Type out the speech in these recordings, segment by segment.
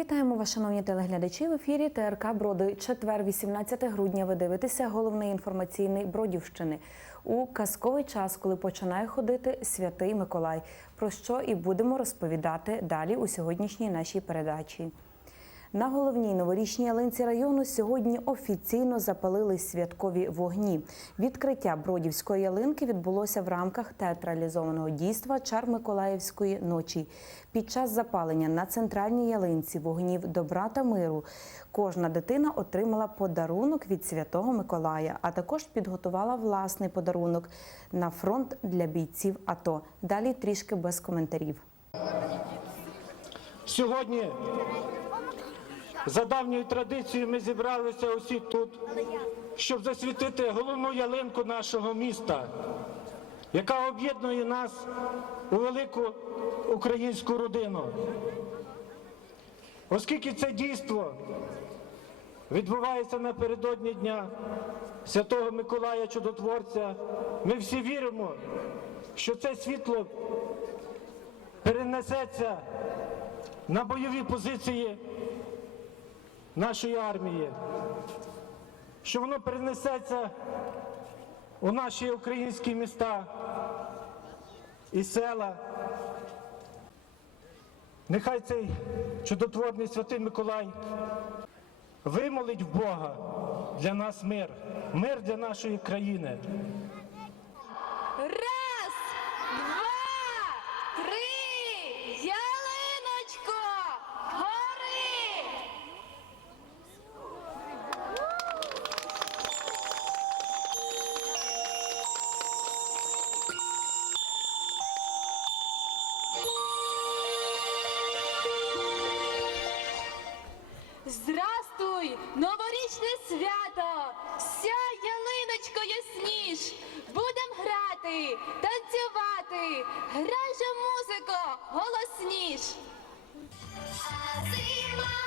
Вітаємо вас, шановні телеглядачі. В ефірі ТРК Броди. Четвер, 18 грудня. Ви дивитеся головний інформаційний Бродівщини у казковий час, коли починає ходити святий Миколай. Про що і будемо розповідати далі у сьогоднішній нашій передачі. На головній новорічній ялинці району сьогодні офіційно запалили святкові вогні. Відкриття бродівської ялинки відбулося в рамках театралізованого дійства Чар Миколаївської ночі. Під час запалення на центральній ялинці вогнів добра та миру кожна дитина отримала подарунок від святого Миколая, а також підготувала власний подарунок на фронт для бійців АТО. Далі трішки без коментарів. Сьогодні за давньою традицією ми зібралися усі тут, щоб засвітити головну ялинку нашого міста, яка об'єднує нас у велику українську родину. Оскільки це дійство відбувається напередодні Дня Святого Миколая Чудотворця, ми всі віримо, що це світло перенесеться на бойові позиції нашої армії, що воно перенесеться у наші українські міста і села. Нехай цей чудотворний святий Миколай вимолить в Бога для нас мир, мир для нашої країни. Ялиночко сніж. Будем грати, танцювати! Грай же музико, голосніш! А зима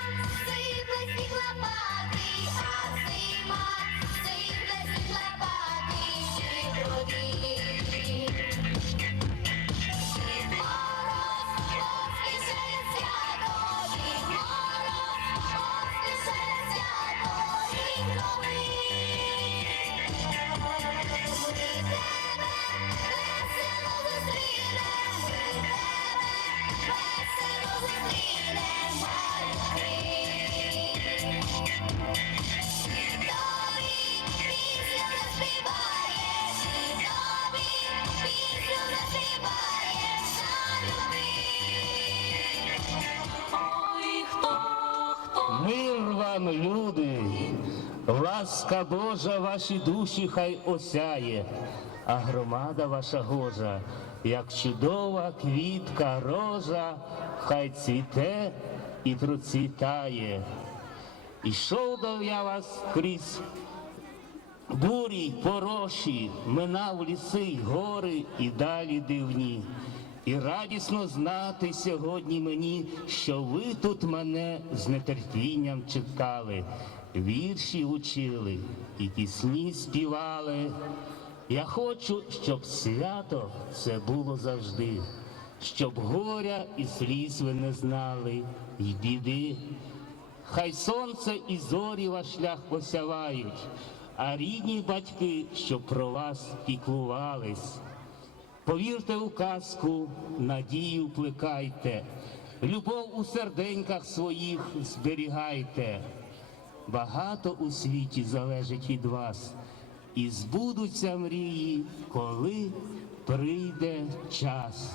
Мир вам, люди, ласка Божа ваші душі хай осяє, а громада ваша гожа, як чудова квітка рожа, хай цвіте і процвітає. Ішов до я вас крізь бурі пороші, минав ліси гори і далі дивні. І радісно знати сьогодні мені, що ви тут мене з нетерпінням чекали, вірші учили і пісні співали. Я хочу, щоб свято це було завжди, щоб горя і сліз ви не знали, й біди. Хай сонце і зорі ваш шлях посявають, а рідні батьки, щоб про вас піклувались. Повірте у казку, надію плекайте, любов у серденьках своїх зберігайте. Багато у світі залежить від вас, і збудуться мрії, коли прийде час.